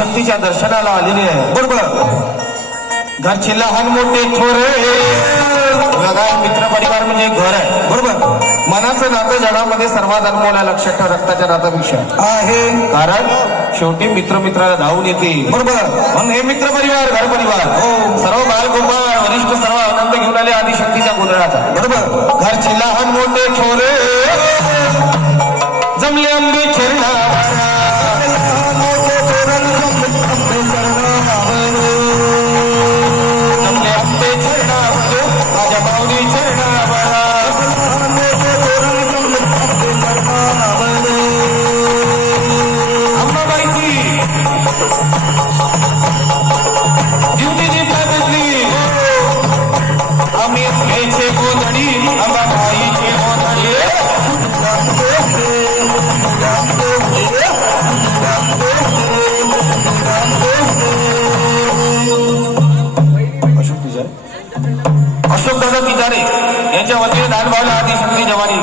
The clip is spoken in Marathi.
आदिशक्तीच्या दर्शनाला आलेली आहे. बरोबर. घरचे लहान मोठे थोरे बघा, मित्र परिवार म्हणजे घर आहे. बरोबर. मनाचं नातं जगामध्ये सर्वात अनमोल लक्षात ठेवा, रक्ताच्या नातापेक्षा आहे. कारण शेवटी मित्र मित्राला धावून येते. बरोबर. म्हणून हे मित्र परिवार, घर परिवार, हो. सर्व बालगोपाळ वरिष्ठ सर्व आनंद घेऊन आले आदिशक्तीच्या गोंधळाचा. बरोबर. घरचे लहान मोठे थोरे जमले अंबे चरणावर, जमले अंबे चरणावर, माझ्या माऊली चरणावर. अंबाबाईची युतीची प्रगती, आम्ही घ्यायचे गोंधळी, अंबाबाईचे गोंधळी. अशोक दादा तिजारे यांच्या वतीने दानभावना आदिशक्ती जवानी